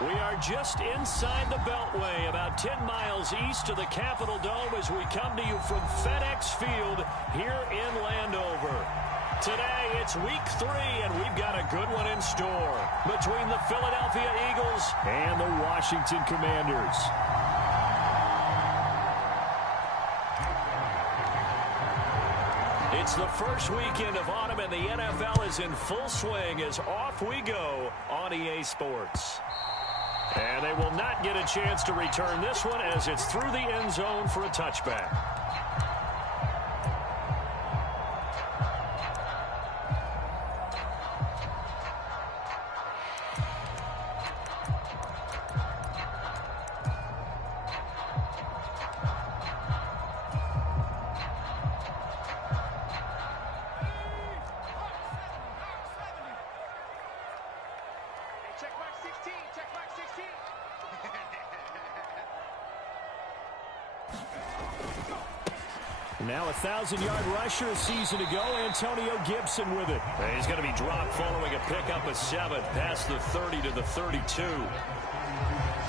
We are just inside the Beltway, about 10 miles east of the Capitol Dome as we come to you from FedEx Field here in Landover. Today, it's week 3, and we've got a good one in store between the Philadelphia Eagles and the Washington Commanders. It's the first weekend of autumn, and the NFL is in full swing as off we go on EA Sports. And they will not get a chance to return this one as it's through the end zone for a touchback. Now a 1,000-yard rusher a season ago, Antonio Gibson with it. And he's going to be dropped following a pickup of 7 past the 30 to the 32.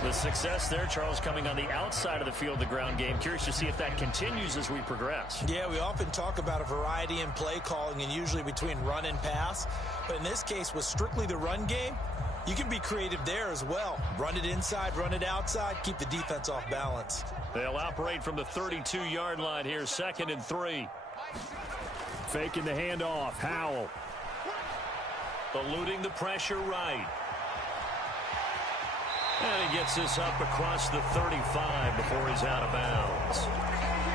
The success there, Charles, coming on the outside of the field, the ground game. Curious to see if that continues as we progress. Yeah, we often talk about a variety in play calling and usually between run and pass. But in this case, with strictly the run game, you can be creative there as well. Run it inside, run it outside, keep the defense off balance. They'll operate from the 32-yard line here, 2nd and 3. Faking the handoff, Howell. Eluding the pressure right. And he gets this up across the 35 before he's out of bounds.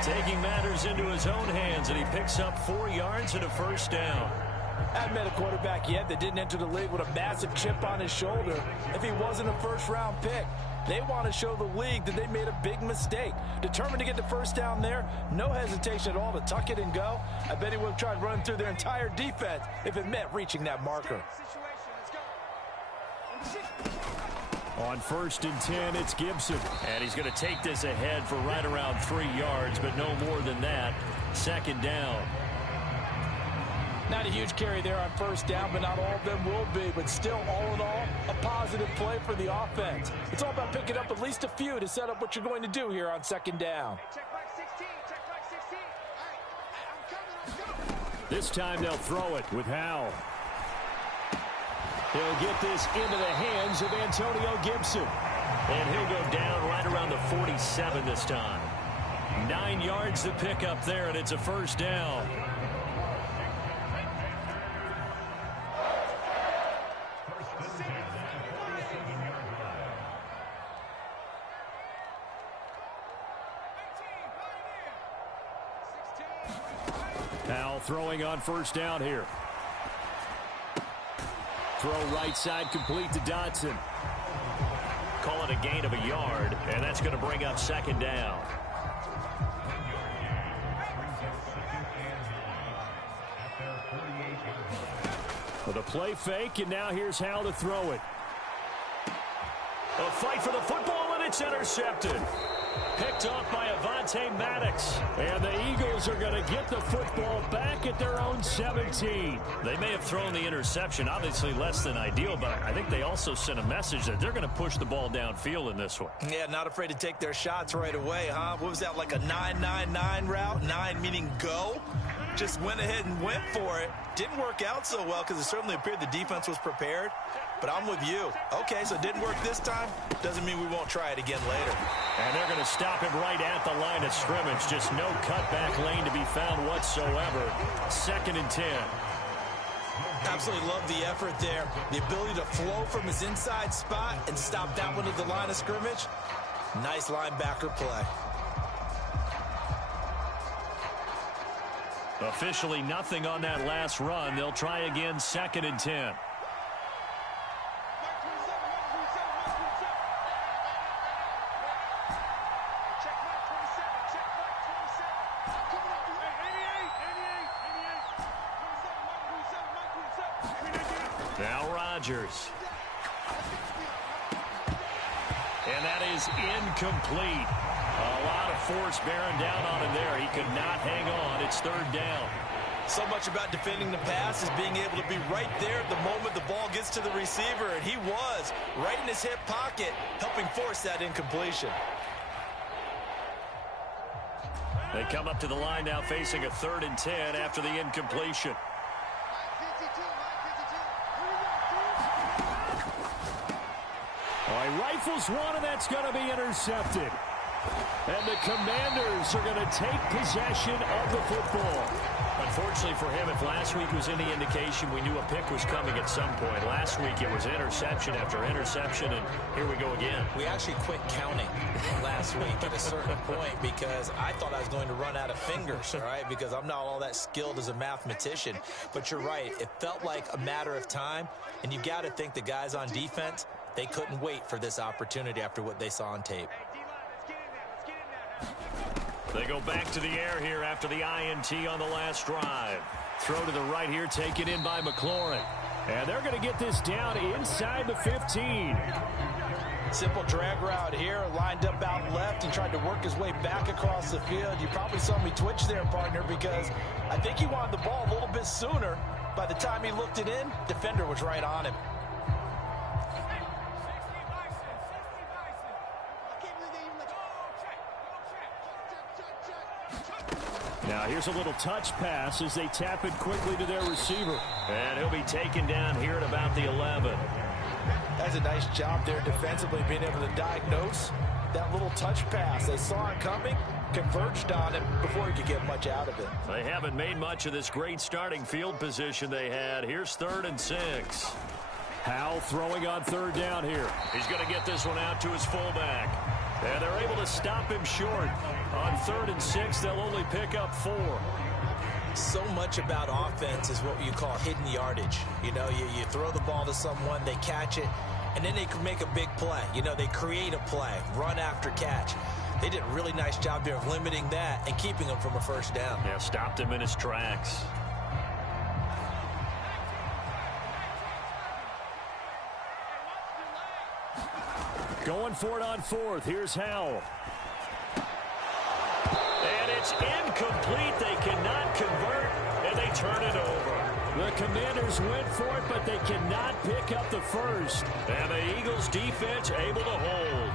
Taking matters into his own hands, and he picks up 4 yards and a first down. I haven't met a quarterback yet that didn't enter the league with a massive chip on his shoulder if he wasn't a first-round pick. They want to show the league that they made a big mistake. Determined to get the first down there, no hesitation at all to tuck it and go. I bet he would have tried running through their entire defense if it meant reaching that marker. On 1st and 10, it's Gibson. And he's going to take this ahead for right around 3 yards, but no more than that. 2nd down. Not a huge carry there on first down, but not all of them will be. But still, all in all, a positive play for the offense. It's all about picking up at least a few to set up what you're going to do here on 2nd down. This time they'll throw it with Howell. He'll get this into the hands of Antonio Gibson. And he'll go down right around the 47 this time. 9 yards to pick up there, and it's a first down. Howell throwing on first down here. Throw right side complete to Dotson. Call it a gain of a yard, and that's going to bring up 2nd down. With a play fake, and now here's Howell to throw it. A fight for the football, and it's intercepted. Picked off by Avonte Maddox. And the Eagles are going to get the football back at their own 17. They may have thrown the interception, obviously less than ideal, but I think they also sent a message that they're going to push the ball downfield in this one. Yeah, not afraid to take their shots right away, huh? What was that, like a 9-9-9 route? 9 meaning go? Just went ahead and went for it. Didn't work out so well because it certainly appeared the defense was prepared. But I'm with you. Okay, so it didn't work this time. Doesn't mean we won't try it again later. And they're going to stop him right at the line of scrimmage. Just no cutback lane to be found whatsoever. 2nd and 10. Absolutely love the effort there. The ability to flow from his inside spot and stop that one at the line of scrimmage. Nice linebacker play. Officially nothing on that last run. They'll try again 2nd and 10. Now Rodgers. And that is incomplete. A lot of force bearing down on him there. He could not hang on. It's 3rd down. So much about defending the pass is being able to be right there at the moment the ball gets to the receiver, and he was right in his hip pocket, helping force that incompletion. They come up to the line now facing a 3rd and 10 after the incompletion. All right, rifles one, and that's going to be intercepted. And the Commanders are going to take possession of the football. Unfortunately for him, if last week was any indication, we knew a pick was coming at some point. Last week it was interception after interception, and here we go again. We actually quit counting last week at a certain point because I thought I was going to run out of fingers, all right, because I'm not all that skilled as a mathematician. But you're right. It felt like a matter of time, and you got to think the guys on defense, they couldn't wait for this opportunity after what they saw on tape. They go back to the air here after the INT on the last drive. Throw to the right here, taken in by McLaurin. And they're going to get this down inside the 15. Simple drag route here, lined up out left and tried to work his way back across the field. You probably saw me twitch there, partner, because I think he wanted the ball a little bit sooner. By the time he looked it in, defender was right on him. Now here's a little touch pass as they tap it quickly to their receiver. And he'll be taken down here at about the 11. That's a nice job there defensively, being able to diagnose that little touch pass. They saw it coming, converged on it before he could get much out of it. They haven't made much of this great starting field position they had. Here's 3rd and 6. Howell throwing on 3rd down here. He's going to get this one out to his fullback. And they're able to stop him short. On 3rd and 6, they'll only pick up 4. So much about offense is what you call hidden yardage. You know, you throw the ball to someone, they catch it, and then they can make a big play. You know, they create a play, run after catch. They did a really nice job there of limiting that and keeping him from a 1st down. Yeah, stopped him in his tracks. Going for it on 4th. Here's Howell. And it's incomplete. They cannot convert, and they turn it over. The Commanders went for it, but they cannot pick up the 1st. And the Eagles defense able to hold.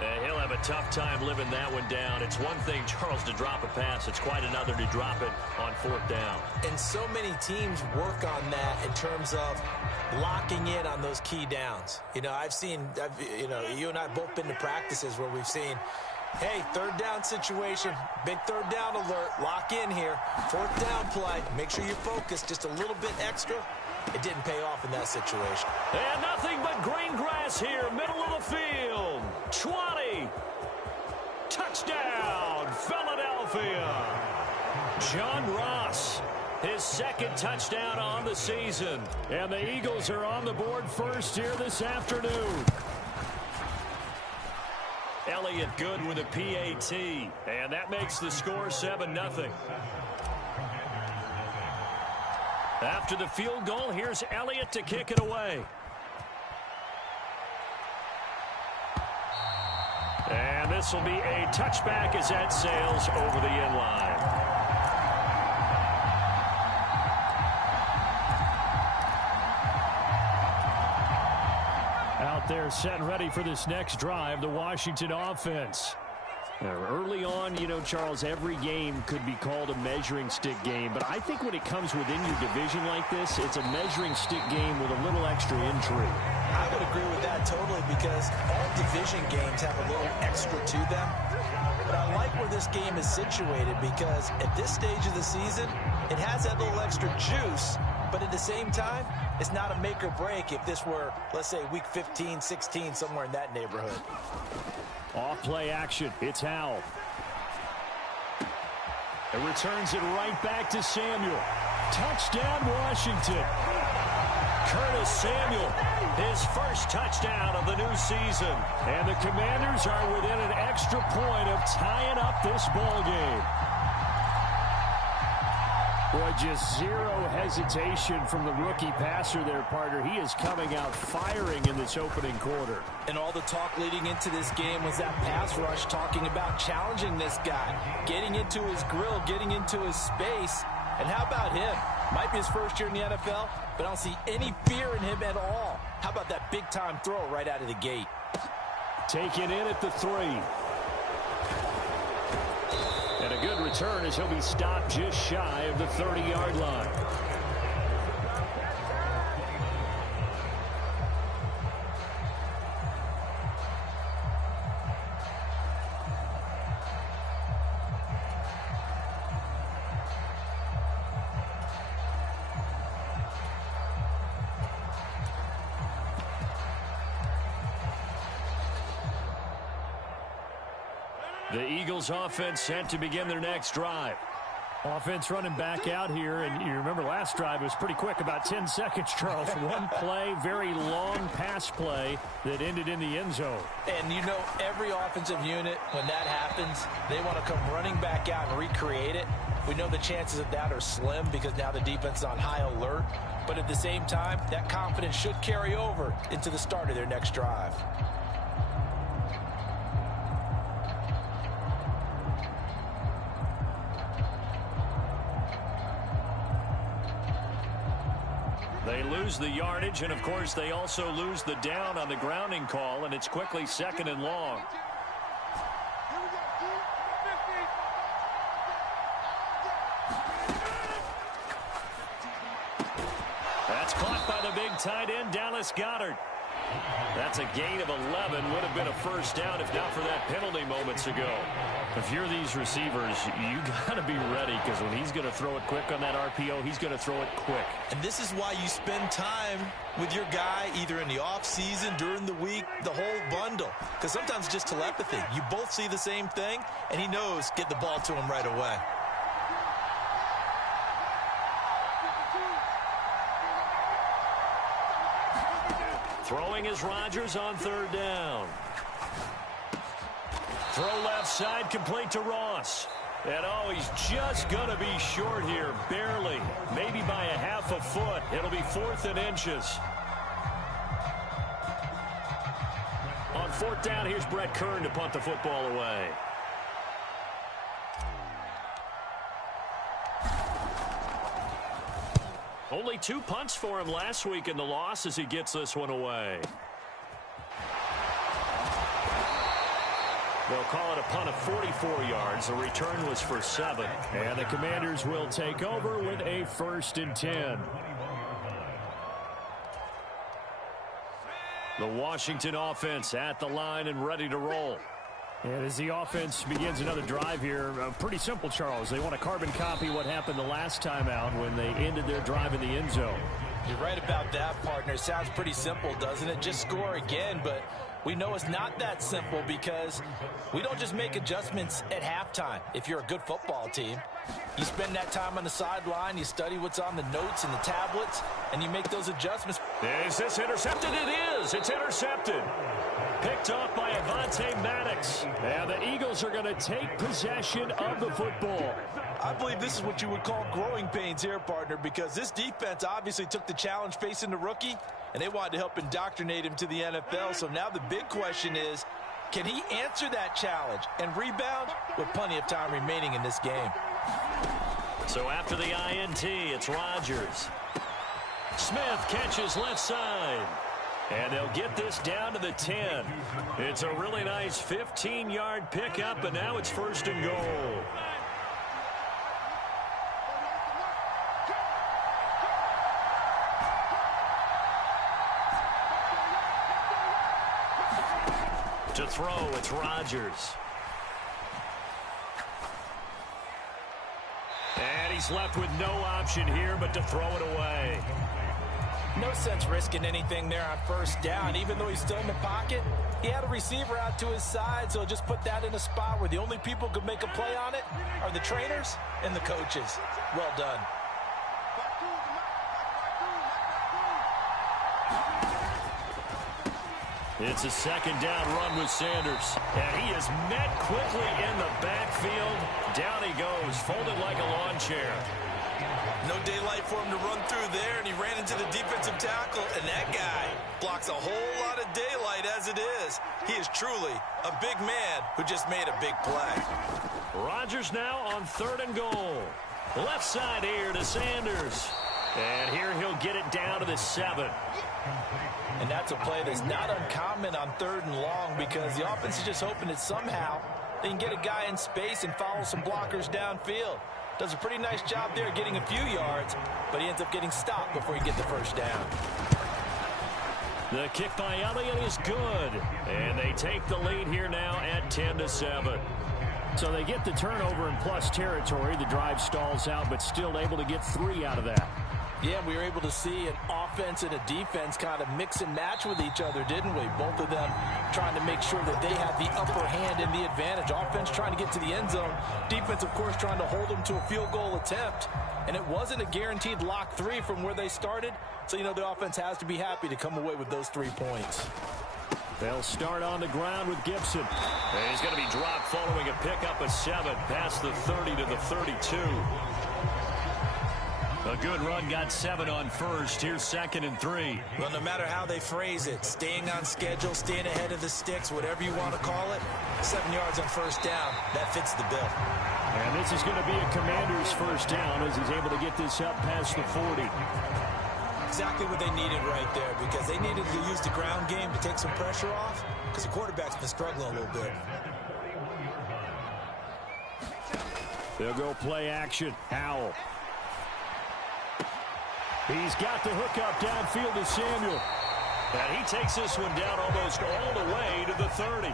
And he'll have a tough time living that one down. It's one thing, Charles, to drop a pass. It's quite another to drop it on 4th down. And so many teams work on that in terms of locking in on those key downs. You know, you and I both been to practices where we've seen, hey, 3rd down situation, big 3rd down alert, lock in here, 4th down play, make sure you focus just a little bit extra. It didn't pay off in that situation. And nothing but green grass here, middle of the field. 20. Touchdown, Philadelphia. John Ross, his 2nd touchdown on the season. And the Eagles are on the board first here this afternoon. Elliott good with a PAT. And that makes the score 7-0. After the field goal, here's Elliott to kick it away. And this will be a touchback as that sails over the end line. Out there set and ready for this next drive, the Washington offense. Early on, you know, Charles, every game could be called a measuring stick game, but I think when it comes within your division like this, it's a measuring stick game with a little extra intrigue. I would agree with that totally, because all division games have a little extra to them. But I like where this game is situated, because at this stage of the season, it has that little extra juice, but at the same time, it's not a make or break if this were, let's say, week 15, 16, somewhere in that neighborhood. Off-play action. It's Howell. It returns it right back to Samuel. Touchdown, Washington. Curtis Samuel, his 1st touchdown of the new season. And the Commanders are within an extra point of tying up this ball game. Boy, just zero hesitation from the rookie passer there, partner. He is coming out firing in this opening quarter. And all the talk leading into this game was that pass rush, talking about challenging this guy, getting into his grill, getting into his space. And how about him? Might be his first year in the NFL, but I don't see any fear in him at all. How about that big-time throw right out of the gate? Taken in at the 3. And a good return as he'll be stopped just shy of the 30-yard line. The Eagles offense set to begin their next drive. Offense running back out here, and you remember last drive was pretty quick, about 10 seconds, Charles. One play, very long pass play that ended in the end zone. And you know, every offensive unit, when that happens, they want to come running back out and recreate it. We know the chances of that are slim because now the defense is on high alert. But at the same time, that confidence should carry over into the start of their next drive. They lose the yardage, and of course they also lose the down on the grounding call, and it's quickly 2nd and long. That's caught by the big tight end, Dallas Goedert. That's a gain of 11. Would have been a first down if not for that penalty moments ago. If you're these receivers, you got to be ready, because when he's going to throw it quick on that RPO, he's going to throw it quick. And this is why you spend time with your guy either in the offseason, during the week, the whole bundle. Because sometimes it's just telepathy. You both see the same thing, and he knows get the ball to him right away. Throwing is Rodgers on 3rd down. Throw left side, complete to Ross. And oh, he's just going to be short here, barely. Maybe by a half a foot. It'll be 4th and inches. On 4th down, here's Brett Kern to punt the football away. Only 2 punts for him last week in the loss as he gets this one away. They'll call it a punt of 44 yards. The return was for 7. And the Commanders will take over with a 1st and 10. The Washington offense at the line and ready to roll. And as the offense begins another drive here, pretty simple, Charles. They want to carbon copy what happened the last time out when they ended their drive in the end zone. You're right about that, partner. It sounds pretty simple, doesn't it? Just score again, but we know it's not that simple because we don't just make adjustments at halftime. If you're a good football team, you spend that time on the sideline, you study what's on the notes and the tablets, and you make those adjustments. Is this intercepted? It is. It's intercepted. Picked off by Avonte Maddox. And the Eagles are going to take possession of the football. I believe this is what you would call growing pains here, partner, because this defense obviously took the challenge facing the rookie, and they wanted to help indoctrinate him to the NFL. So now the big question is, can he answer that challenge and rebound with plenty of time remaining in this game? So after the INT, it's Rodgers. Smith catches left side. And they'll get this down to the 10. It's a really nice 15-yard pickup, and now it's 1st and goal. To throw, it's Rodgers. And he's left with no option here but to throw it away. No sense risking anything there on 1st down. Even though he's still in the pocket, he had a receiver out to his side, so just put that in a spot where the only people who could make a play on it are the trainers and the coaches. Well done. It's a 2nd down run with Sanders. And he is met quickly in the backfield. Down he goes, folded like a lawn chair. No daylight for him to run through there, and he ran into the defensive tackle, and that guy blocks a whole lot of daylight as it is. He is truly a big man who just made a big play. Rodgers now on 3rd and goal. Left side here to Sanders. And here he'll get it down to the 7. And that's a play that's not uncommon on 3rd and long because the offense is just hoping that somehow they can get a guy in space and follow some blockers downfield. Does a pretty nice job there getting a few yards, but he ends up getting stopped before he gets the first down. The kick by Elliott is good. And they take the lead here now at 10-7. So they get the turnover in plus territory. The drive stalls out, but still able to get 3 out of that. Yeah, we were able to see an offense and a defense kind of mix and match with each other, didn't we? Both of them trying to make sure that they had the upper hand and the advantage. Offense trying to get to the end zone. Defense, of course, trying to hold them to a field goal attempt. And it wasn't a guaranteed lock 3 from where they started. So, you know, the offense has to be happy to come away with those 3 points. They'll start on the ground with Gibson. And he's going to be dropped following a pickup of 7 past the 30 to the 32. A good run, got 7 on first. Here's 2nd and 3. Well, no matter how they phrase it, staying on schedule, staying ahead of the sticks, whatever you want to call it, 7 yards on first down, that fits the bill. And this is going to be a Commander's first down as he's able to get this up past the 40. Exactly what they needed right there because they needed to use the ground game to take some pressure off because the quarterback's been struggling a little bit. They'll go play action. Howell. He's got the hook up downfield to Samuel. And he takes this one down almost all the way to the 30.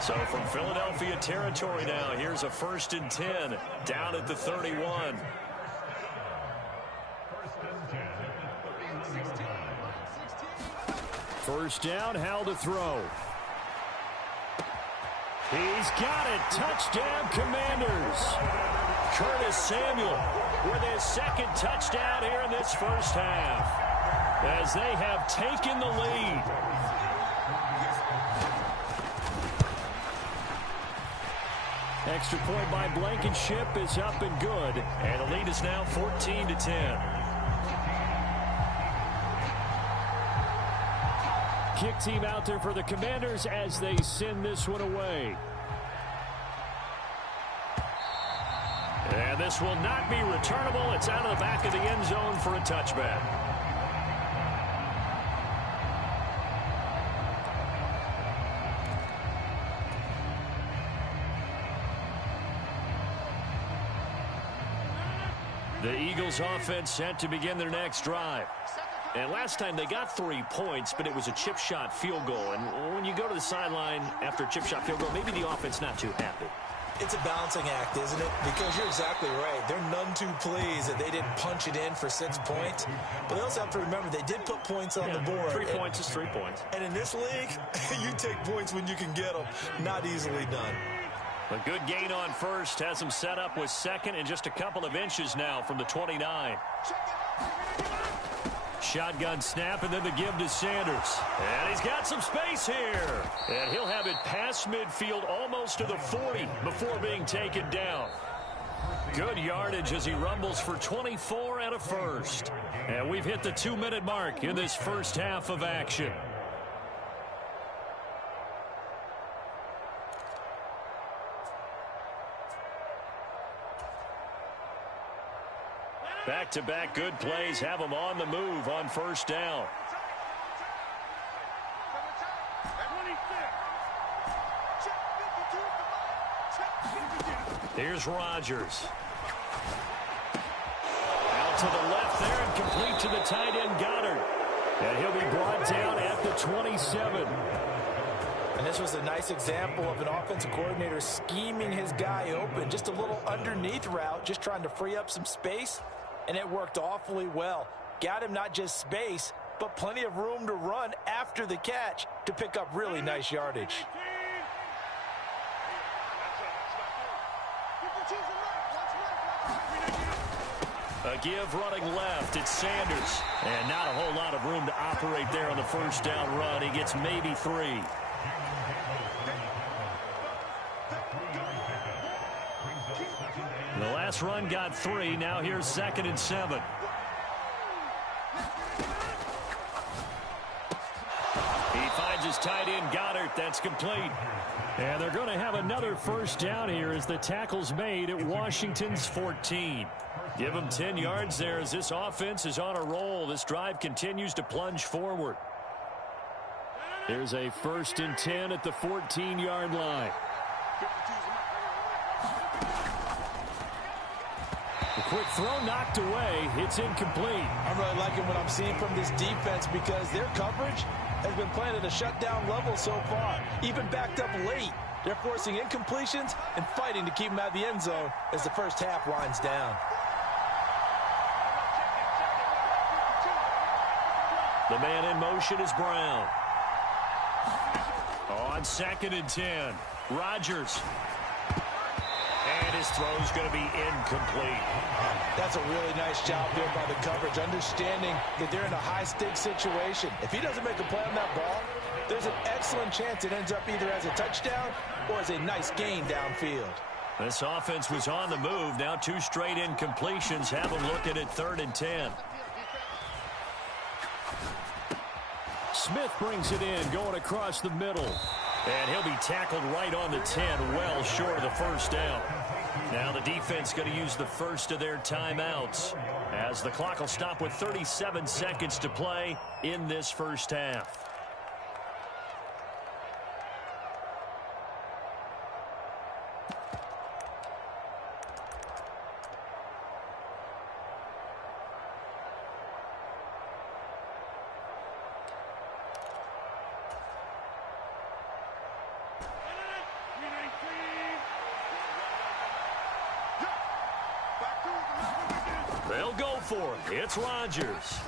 So from Philadelphia territory now, here's a 1st and 10 down at the 31. First down, Howell to throw. He's got it. Touchdown, Commanders. Curtis Samuel with his 2nd touchdown here in this first half as they have taken the lead. Extra point by Blankenship is up and good. And the lead is now 14-10. Kick team out there for the Commanders as they send this one away. And this will not be returnable. It's out of the back of the end zone for a touchback. The Eagles offense set to begin their next drive. And last time they got 3 points, but it was a chip shot field goal. And when you go to the sideline after a chip shot field goal, maybe the offense not too happy. It's a balancing act, isn't it? Because you're exactly right. They're none too pleased that they didn't punch it in for 6 points. But they also have to remember they did put points on the board. 3 points is 3 points. And in this league, you take points when you can get them. Not easily done. A good gain on first has him set up with 2nd and just a couple of inches now from the 29. Shotgun snap and then the give to Sanders. And he's got some space here. And he'll have it past midfield almost to the 40 before being taken down. Good yardage as he rumbles for 24 and a first. And we've hit the 2-minute mark in this first half of action. Back-to-back good plays have them on the move on first down. Here's Rodgers. Out to the left there and complete to the tight end Goddard. And he'll be brought down at the 27. And this was a nice example of an offensive coordinator scheming his guy open. Just a little underneath route, just trying to free up some space. And it worked awfully well. Got him not just space, but plenty of room to run after the catch to pick up really nice yardage. A give running left. It's Sanders. And not a whole lot of room to operate there on the first down run. He gets maybe 3. The last run got 3. Now here's 2nd and 7. He finds his tight end Goddard. That's complete. And they're going to have another first down here as the tackle's made at Washington's 14. Give him 10 yards there as this offense is on a roll. This drive continues to plunge forward. Here's a 1st and 10 at the 14-yard line. The quick throw knocked away. It's incomplete. I'm really liking what I'm seeing from this defense because their coverage has been playing at a shutdown level so far. Even backed up late. They're forcing incompletions and fighting to keep them out of the end zone as the first half winds down. The man in motion is Brown. On 2nd and 10, Rodgers. And his throw's going to be incomplete. That's a really nice job there by the coverage, understanding that they're in a high-stakes situation. If he doesn't make a play on that ball, there's an excellent chance it ends up either as a touchdown or as a nice gain downfield. This offense was on the move. Now 2 straight incompletions have them looking at 3rd and 10. Smith brings it in, going across the middle. And he'll be tackled right on the 10, well short of the first down. Now the defense going to use the first of their timeouts as the clock will stop with 37 seconds to play in this first half. They'll go for it. It's Rodgers.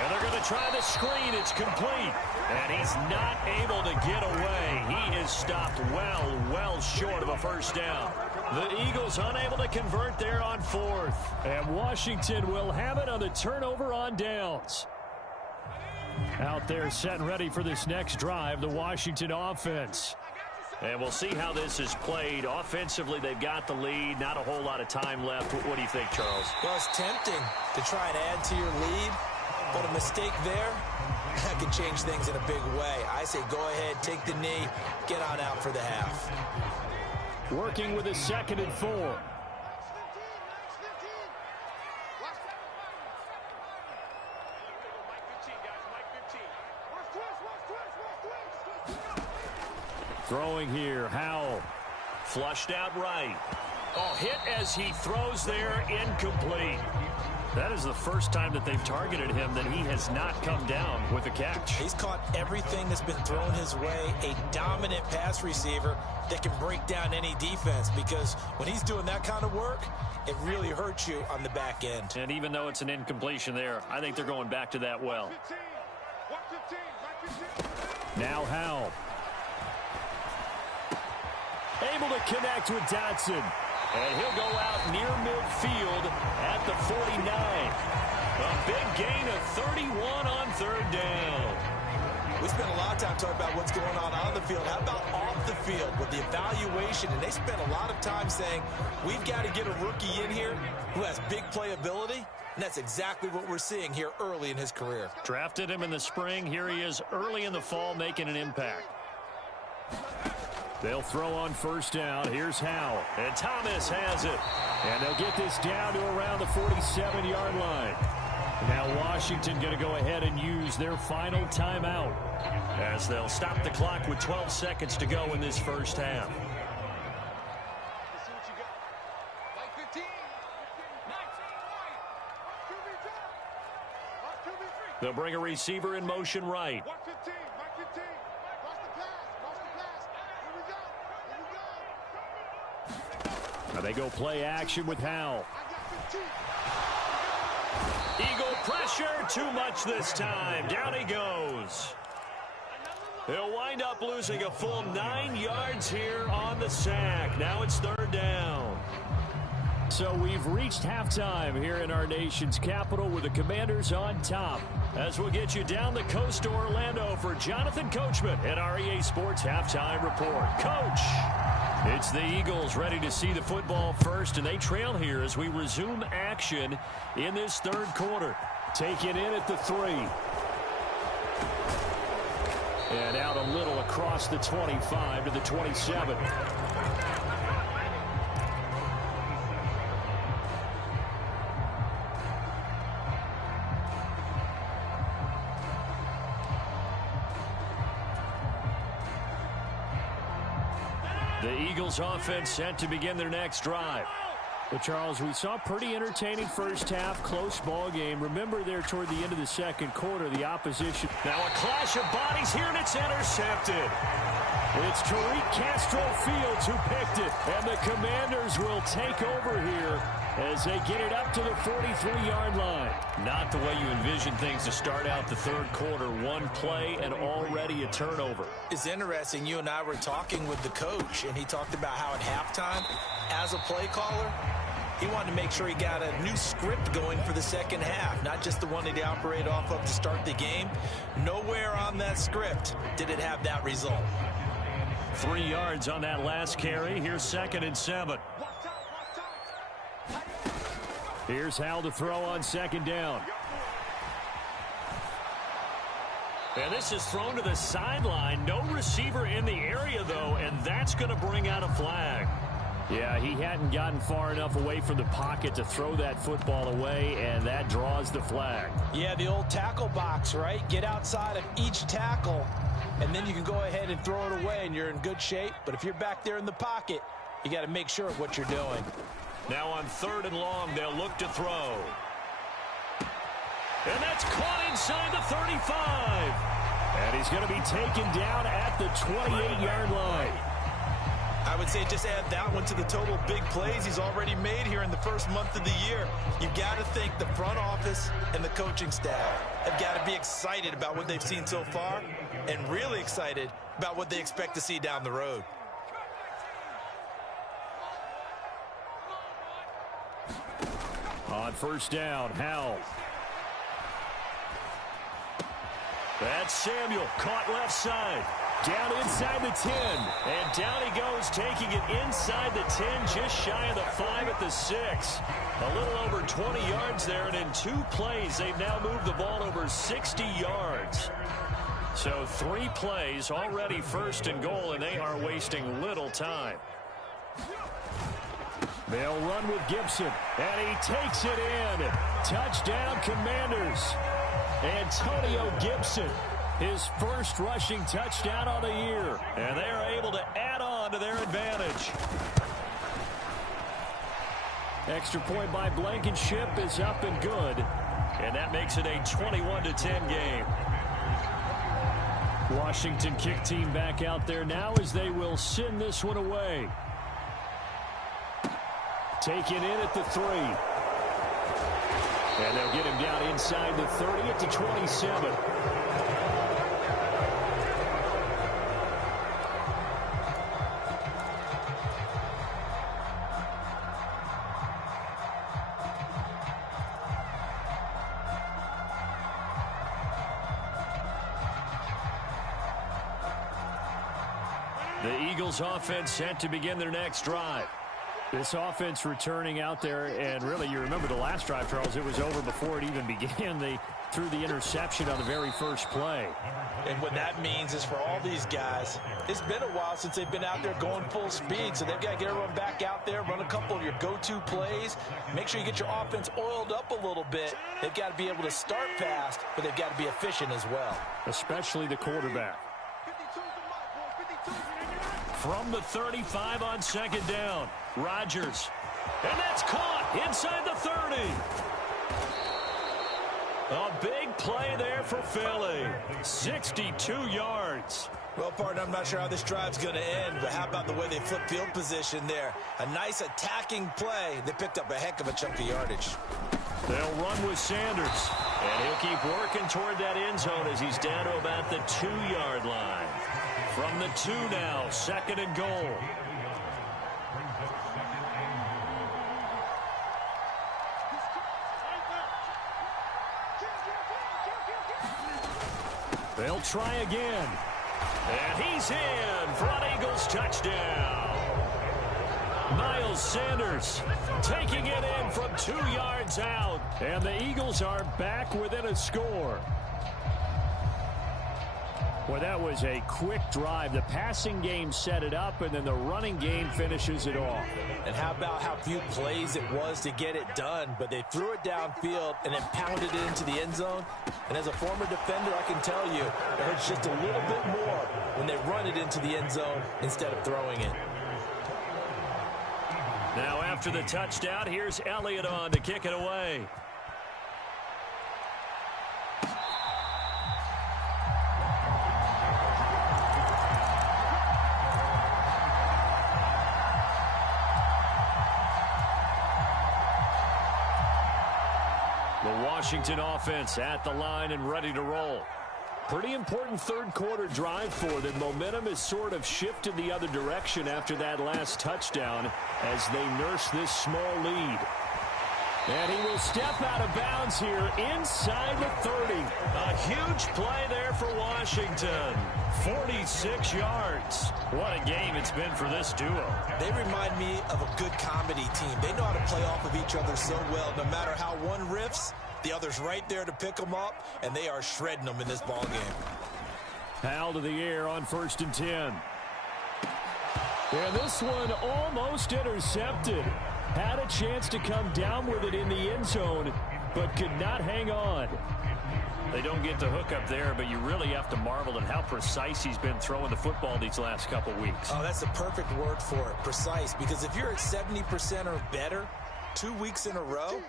And they're going to try the screen. It's complete. And he's not able to get away. He is stopped well short of a first down. The Eagles unable to convert there on 4th. And Washington will have it on the turnover on downs. Out there set and ready for this next drive, the Washington offense. And we'll see how this is played. Offensively, they've got the lead. Not a whole lot of time left. What do you think, Charles? Well, it's tempting to try and add to your lead, but a mistake there, that can change things in a big way. I say go ahead, take the knee, get on out for the half. Working with a 2nd and 4. Throwing here, Howell. Flushed out right. Oh, hit as he throws there, incomplete. That is the first time that they've targeted him that he has not come down with a catch. He's caught everything that's been thrown his way. A dominant pass receiver that can break down any defense, because when he's doing that kind of work, it really hurts you on the back end. And even though it's an incompletion there, I think they're going back to that well. Now Howell. Able to connect with Dotson. And he'll go out near midfield at the 49. A big gain of 31 on 3rd down. We spent a lot of time talking about what's going on the field. How about off the field with the evaluation? And they spent a lot of time saying, we've got to get a rookie in here who has big playability. And that's exactly what we're seeing here early in his career. Drafted him in the spring. Here he is early in the fall making an impact. They'll throw on 1st down. Here's Howell. And Thomas has it. And they'll get this down to around the 47-yard line. Now Washington going to go ahead and use their final timeout, as they'll stop the clock with 12 seconds to go in this first half. They'll bring a receiver in motion right. Now they go play action with Howell. Eagle pressure, too much this time. Down he goes. He'll wind up losing a full 9 yards here on the sack. Now it's 3rd down. So we've reached halftime here in our nation's capital with the Commanders on top. As we'll get you down the coast to Orlando for Jonathan Coachman at our EA Sports Halftime Report. Coach! It's the Eagles ready to see the football first, and they trail here as we resume action in this 3rd quarter. Take it in at the 3. And out a little across the 25 to the 27. The Eagles offense set to begin their next drive. Well, Charles, we saw a pretty entertaining first half, close ball game. Remember there toward the end of the second quarter, the opposition. Now a clash of bodies here, and it's intercepted. It's Tariq Castro Fields who picked it, and the Commanders will take over here as they get it up to the 43-yard line. Not the way you envision things to start out the third quarter. One play and already a turnover. It's interesting. You and I were talking with the coach, and he talked about how at halftime, as a play caller, he wanted to make sure he got a new script going for the second half, not just the one that he operated off of to start the game. Nowhere on that script did it have that result. 3 yards on that last carry. Here's 2nd and 7. Here's Hal to throw on 2nd down. And this is thrown to the sideline. No receiver in the area, though, and that's going to bring out a flag. Yeah, he hadn't gotten far enough away from the pocket to throw that football away, and that draws the flag. Yeah, the old tackle box, right? Get outside of each tackle, and then you can go ahead and throw it away, and you're in good shape. But if you're back there in the pocket, you got to make sure of what you're doing. Now on 3rd and long, they'll look to throw. And that's caught inside the 35. And he's going to be taken down at the 28-yard line. I would say just add that one to the total big plays he's already made here in the first month of the year. You've got to think the front office and the coaching staff have got to be excited about what they've seen so far and really excited about what they expect to see down the road. On 1st down, Howell. That's Samuel, caught left side. Down inside the 10. And down he goes, taking it inside the 10, just shy of the 5 at the 6. A little over 20 yards there, and in 2 plays, they've now moved the ball over 60 yards. So 3 plays, already 1st and goal, and they are wasting little time. They'll run with Gibson, and he takes it in. Touchdown, Commanders. Antonio Gibson, his first rushing touchdown on the year. And they are able to add on to their advantage. Extra point by Blankenship is up and good. And that makes it a 21-10 game. Washington kick team back out there now as they will send this one away. Taken in at the 3. And they'll get him down inside the 30 at the 27. The Eagles offense set to begin their next drive. This offense returning out there, and really, you remember the last drive, Charles, it was over before it even began. They threw the interception on the very first play. And what that means is for all these guys, it's been a while since they've been out there going full speed, so they've got to get everyone back out there, run a couple of your go-to plays, make sure you get your offense oiled up a little bit. They've got to be able to start fast, but they've got to be efficient as well. Especially the quarterback. From the 35 on 2nd down, Rodgers. And that's caught inside the 30. A big play there for Philly. 62 yards. Well, partner, I'm not sure how this drive's going to end, but how about the way they flip field position there? A nice attacking play. They picked up a heck of a chunk of yardage. They'll run with Sanders. And he'll keep working toward that end zone as he's down to about the 2-yard line. From the 2 now, 2nd and goal. They'll try again. And he's in for an Eagles touchdown. Miles Sanders taking it in from 2 yards out. And the Eagles are back within a score. Well, that was a quick drive. The passing game set it up, and then the running game finishes it off. And how about how few plays it was to get it done, but they threw it downfield and then pounded it into the end zone. And as a former defender, I can tell you, it hurts just a little bit more when they run it into the end zone instead of throwing it. Now after the touchdown, here's Elliott on to kick it away. The Washington offense at the line and ready to roll. Pretty important third quarter drive for them. Momentum has sort of shifted the other direction after that last touchdown as they nurse this small lead. And he will step out of bounds here inside the 30. A huge play there for Washington. 46 yards. What a game it's been for this duo. They remind me of a good comedy team. They know how to play off of each other so well. No matter how one riffs, the other's right there to pick them up, and they are shredding them in this ball game. Powell to the air on 1st and 10. And this one almost intercepted. Had a chance to come down with it in the end zone, but could not hang on. They don't get the hook up there, but you really have to marvel at how precise he's been throwing the football these last couple weeks. Oh, that's the perfect word for it, precise, because if you're at 70% or better 2 weeks in a row,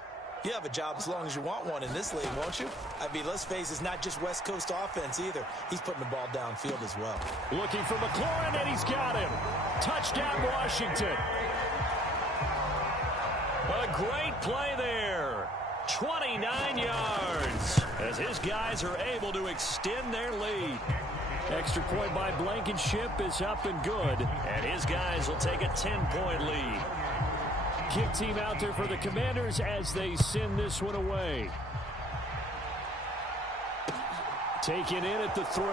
you have a job as long as you want one in this league, won't you? I mean, let's face it, it's not just West Coast offense either. He's putting the ball downfield as well. Looking for McLaurin, and he's got him. Touchdown, Washington. A great play there. 29 yards as his guys are able to extend their lead. Extra point by Blankenship is up and good. And his guys will take a 10-point lead. Kick team out there for the Commanders as they send this one away. Taken in at the 3.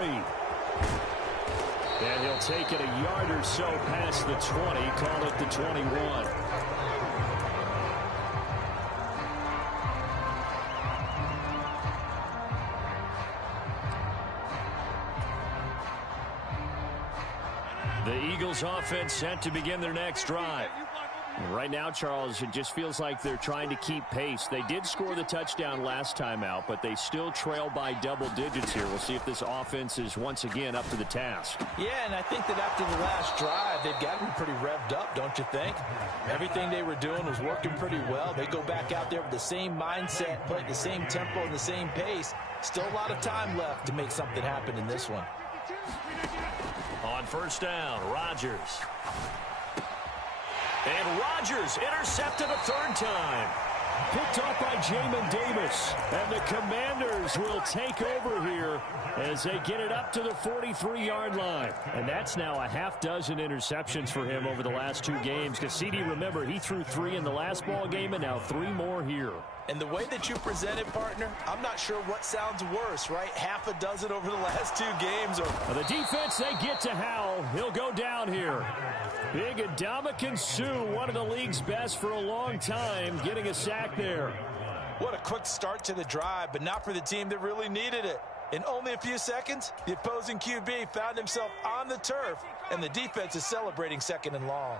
And he'll take it a yard or so past the 20, call it the 21. The Eagles offense set to begin their next drive. Right now, Charles, it just feels like they're trying to keep pace. They did score the touchdown last time out, but they still trail by double digits here. We'll see if this offense is once again up to the task. Yeah, and I think that after the last drive, they've got to be pretty revved up, don't you think? Everything they were doing was working pretty well. They go back out there with the same mindset, play at the same tempo and the same pace. Still a lot of time left to make something happen in this one. On 1st down, Rodgers. And Rodgers intercepted a 3rd time. Picked off by Jamin Davis. And the Commanders will take over here as they get it up to the 43-yard line. And that's now a half dozen interceptions for him over the last 2 games. Because CD, remember, he threw 3 in the last ball game and now 3 more here. And the way that you present it, partner, I'm not sure what sounds worse, right? Half a dozen over the last 2 games. Or the defense, they get to Howell. He'll go down here. Big Ndamukong Suh, one of the league's best for a long time, getting a sack there. What a quick start to the drive, but not for the team that really needed it. In only a few seconds, the opposing QB found himself on the turf, and the defense is celebrating 2nd and long.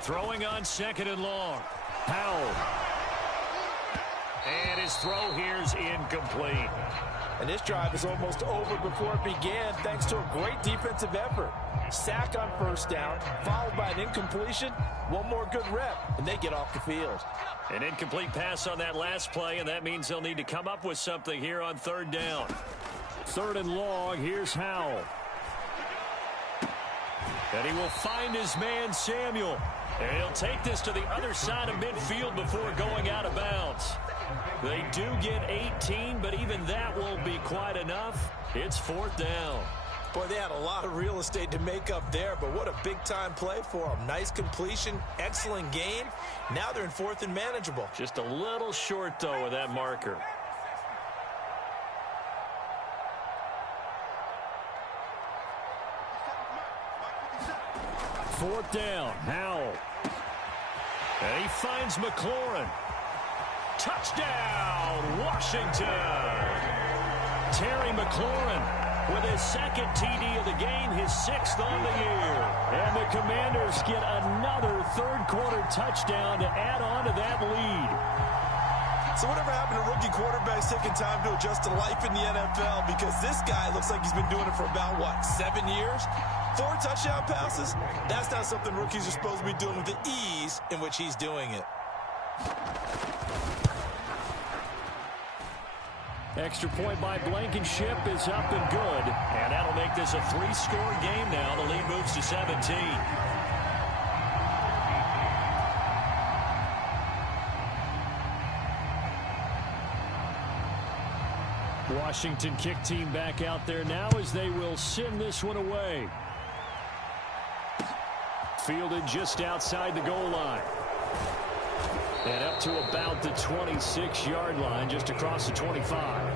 Throwing on 2nd and long. Howell. And his throw here's incomplete. And this drive is almost over before it began thanks to a great defensive effort. Sack on 1st down, followed by an incompletion. One more good rep, and they get off the field. An incomplete pass on that last play, and that means they'll need to come up with something here on 3rd down. 3rd and long, here's Howell. And he will find his man, Samuel. And he'll take this to the other side of midfield before going out of bounds. They do get 18, but even that won't be quite enough. It's 4th down. Boy, they had a lot of real estate to make up there, but what a big-time play for them. Nice completion, excellent game. Now they're in 4th and manageable. Just a little short, though, with that marker. Fourth down, Howell. And he finds McLaurin. Touchdown, Washington. Terry McLaurin with his 2nd TD of the game, his 6th on the year. And the Commanders get another 3rd quarter touchdown to add on to that lead. So whatever happened to rookie quarterbacks Eagles taking time to adjust to life in the NFL because this guy looks like he's been doing it for about, what, 7 years? 4 touchdown passes? That's not something rookies are supposed to be doing with the ease in which he's doing it. Extra point by Blankenship is up and good. And that'll make this a 3-score game now. The lead moves to 17. Washington kick team back out there now as they will send this one away. Fielded just outside the goal line. And up to about the 26-yard line, just across the 25.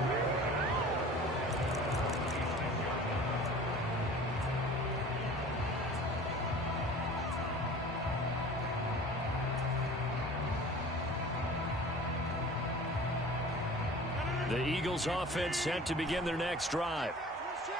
The Eagles offense set to begin their next drive.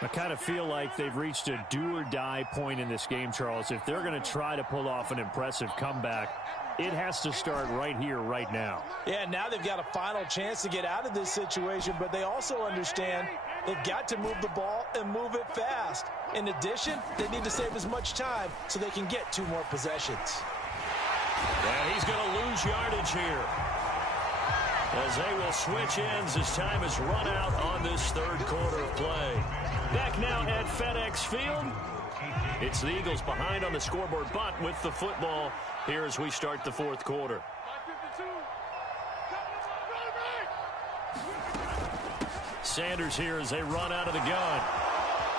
I kind of feel like they've reached a do-or-die point in this game, Charles. If they're going to try to pull off an impressive comeback, it has to start right here, right now. Yeah, now they've got a final chance to get out of this situation, but they also understand they've got to move the ball and move it fast. In addition, they need to save as much time so they can get 2 more possessions. And he's going to lose yardage here, as they will switch ends as time is run out on this third quarter of play. Back now at FedEx Field. It's the Eagles behind on the scoreboard, but with the football here as we start the fourth quarter. Sanders here as they run out of the gun.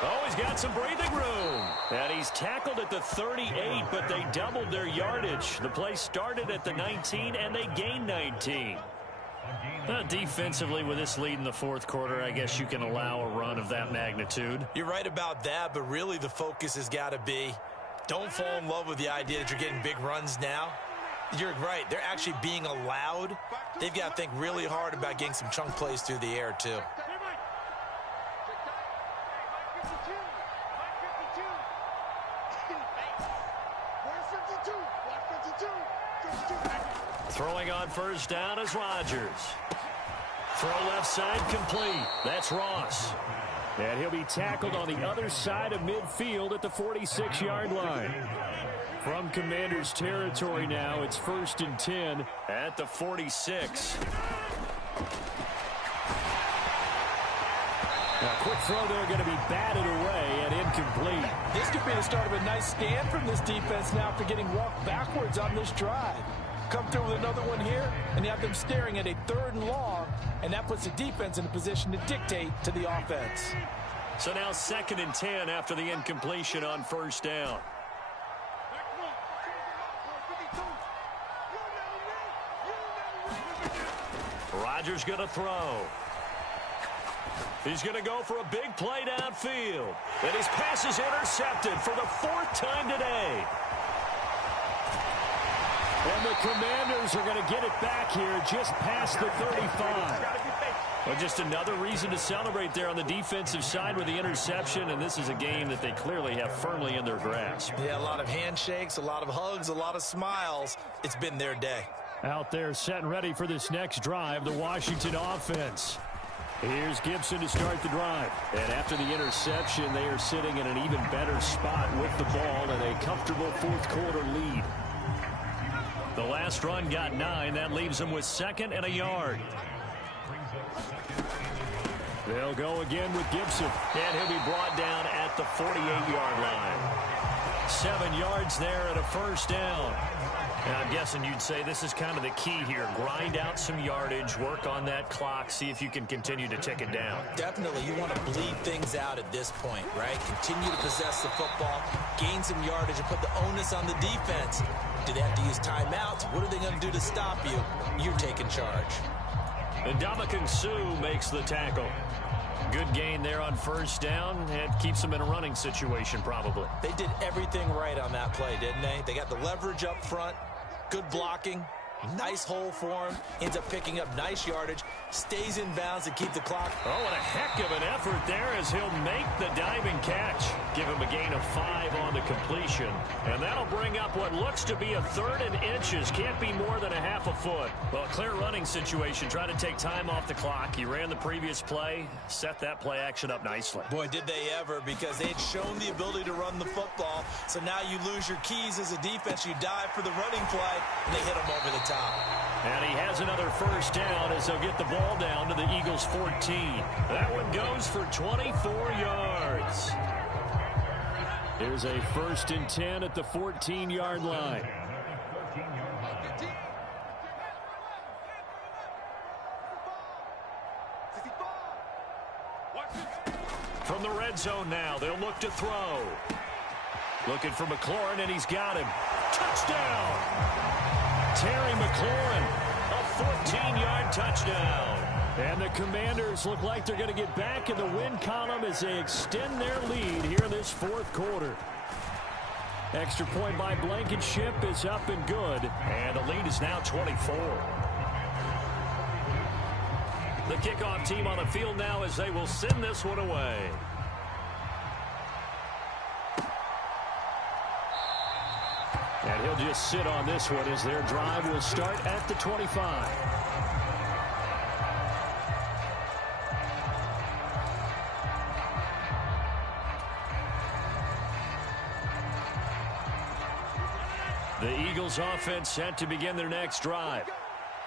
Oh, he's got some breathing room. And he's tackled at the 38, but they doubled their yardage. The play started at the 19, and they gained 19. Defensively, with this lead in the fourth quarter, I guess you can allow a run of that magnitude. You're right about that, but really the focus has got to be, don't fall in love with the idea that you're getting big runs now. You're right. They're actually being allowed. They've got to think really hard about getting some chunk plays through the air, too. Throwing on first down is Rodgers. Throw left side complete. That's Ross. And he'll be tackled on the other side of midfield at the 46-yard line. From Commanders territory now, it's 1st and 10 at the 46. A quick throw there, going to be batted away and incomplete. This could be the start of a nice stand from this defense now after getting walked backwards on this drive. Come through with another one here, and you have them staring at a 3rd and long, and that puts the defense in a position to dictate to the offense. So now 2nd and 10 after the incompletion on first down. Rodgers going to throw. He's going to go for a big play downfield. And his pass is intercepted for the 4th time today. And the Commanders are going to get it back here just past the 35. Well, just another reason to celebrate there on the defensive side with the interception, and this is a game that they clearly have firmly in their grasp. Yeah, a lot of handshakes, a lot of hugs, a lot of smiles. It's been their day. Out there set and ready for this next drive, the Washington offense. Here's Gibson to start the drive. And after the interception, they are sitting in an even better spot with the ball and a comfortable fourth quarter lead. The last run got 9. That leaves them with 2nd and a yard. They'll go again with Gibson. And he'll be brought down at the 48-yard line. 7 yards there and a first down. And I'm guessing you'd say this is kind of the key here. Grind out some yardage, work on that clock, see if you can continue to tick it down. Definitely. You want to bleed things out at this point, right? Continue to possess the football, gain some yardage, and put the onus on the defense. Do they have to use timeouts? What are they going to do to stop you? You're taking charge. And Ndamukong Suh makes the tackle. Good gain there on first down, and keeps them in a running situation probably. They did everything right on that play, didn't they? They got the leverage up front, good blocking, Nice hole for him. Ends up picking up nice yardage. Stays in bounds to keep the clock. Oh, and a heck of an effort there as he'll make the diving catch. Give him a gain of 5 on the completion. And that'll bring up what looks to be a 3rd and inches. Can't be more than a half a foot. Well, a clear running situation. Trying to take time off the clock. He ran the previous play. Set that play action up nicely. Boy, did they ever, because they had shown the ability to run the football. So now you lose your keys as a defense. You dive for the running play, and they hit him over the top. And he has another first down as they'll get the ball down to the Eagles' 14. That one goes for 24 yards. Here's a 1st and 10 at the 14-yard line. From the red zone now, they'll look to throw. Looking for McLaurin, and he's got him. Touchdown! Terry McLaurin, a 14-yard touchdown. And the Commanders look like they're going to get back in the win column as they extend their lead here in this 4th quarter. Extra point by Blankenship is up and good. And the lead is now 24. The kickoff team on the field now as they will send this one away. And he'll just sit on this one as their drive will start at the 25. The Eagles offense set to begin their next drive.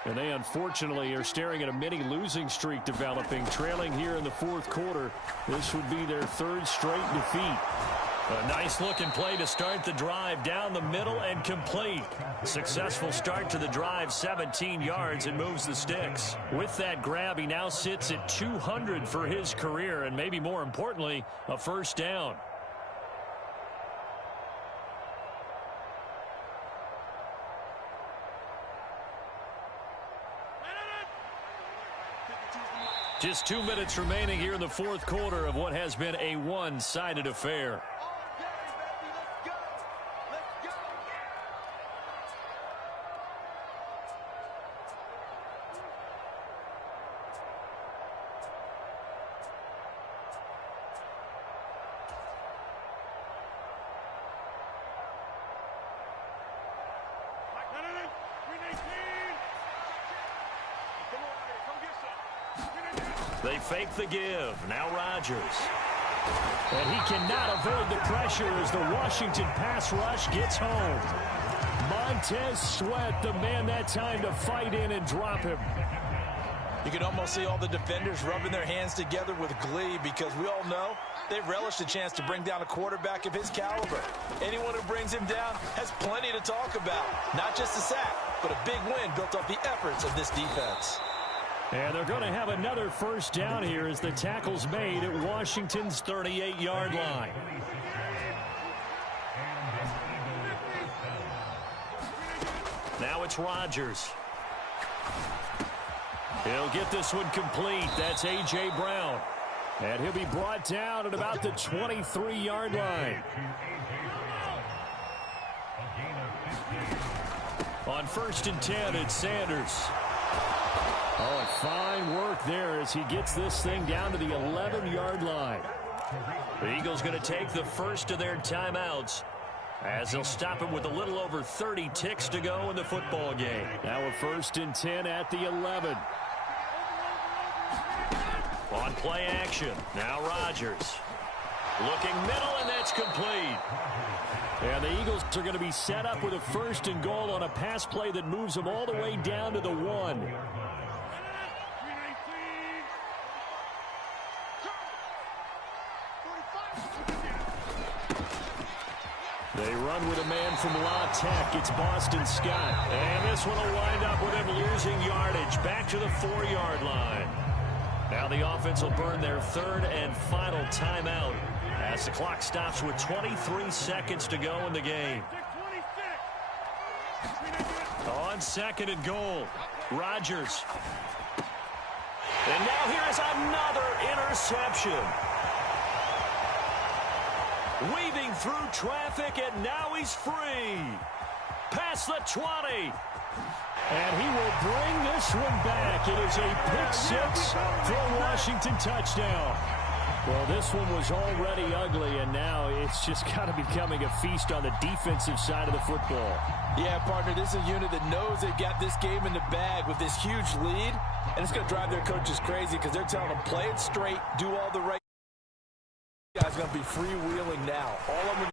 And they unfortunately are staring at a mini losing streak developing, trailing here in the 4th quarter. This would be their 3rd straight defeat. A nice-looking play to start the drive down the middle and complete. Successful start to the drive, 17 yards, and moves the sticks. With that grab, he now sits at 200 for his career, and maybe more importantly, a first down. Just 2 minutes remaining here in the 4th quarter of what has been a one-sided affair. They fake the give. Now Rodgers. And he cannot avoid the pressure as the Washington pass rush gets home. Montez Sweat, the man that time to fight in and drop him. You can almost see all the defenders rubbing their hands together with glee because we all know they relish the chance to bring down a quarterback of his caliber. Anyone who brings him down has plenty to talk about. Not just a sack, but a big win built off the efforts of this defense. And they're going to have another first down here as the tackle's made at Washington's 38-yard line. Now it's Rodgers. He'll get this one complete. That's A.J. Brown. And he'll be brought down at about the 23-yard line. On 1st and 10, it's Sanders. Oh, fine work there as he gets this thing down to the 11-yard line. The Eagles going to take the first of their timeouts as they'll stop him with a little over 30 ticks to go in the football game. Now a 1st and 10 at the 11. On play action, now Rodgers. Looking middle, and that's complete. And the Eagles are going to be set up with a 1st and goal on a pass play that moves them all the way down to the 1. They run with a man from La Tech. It's Boston Scott. And this one will wind up with him losing yardage back to the 4-yard line. Now the offense will burn their 3rd and final timeout as the clock stops with 23 seconds to go in the game. On 2nd and goal, Rodgers. And now here is another interception. Weaving through traffic, and now he's free. Past the 20, And he will bring this one back. It is a pick six for a Washington touchdown. Well, this one was already ugly, and now it's just kind of becoming a feast on the defensive side of the football. Yeah, partner, this is a unit that knows they've got this game in the bag with this huge lead, and it's going to drive their coaches crazy because they're telling them, play it straight, do all the right. Guys going to be freewheeling now. All of them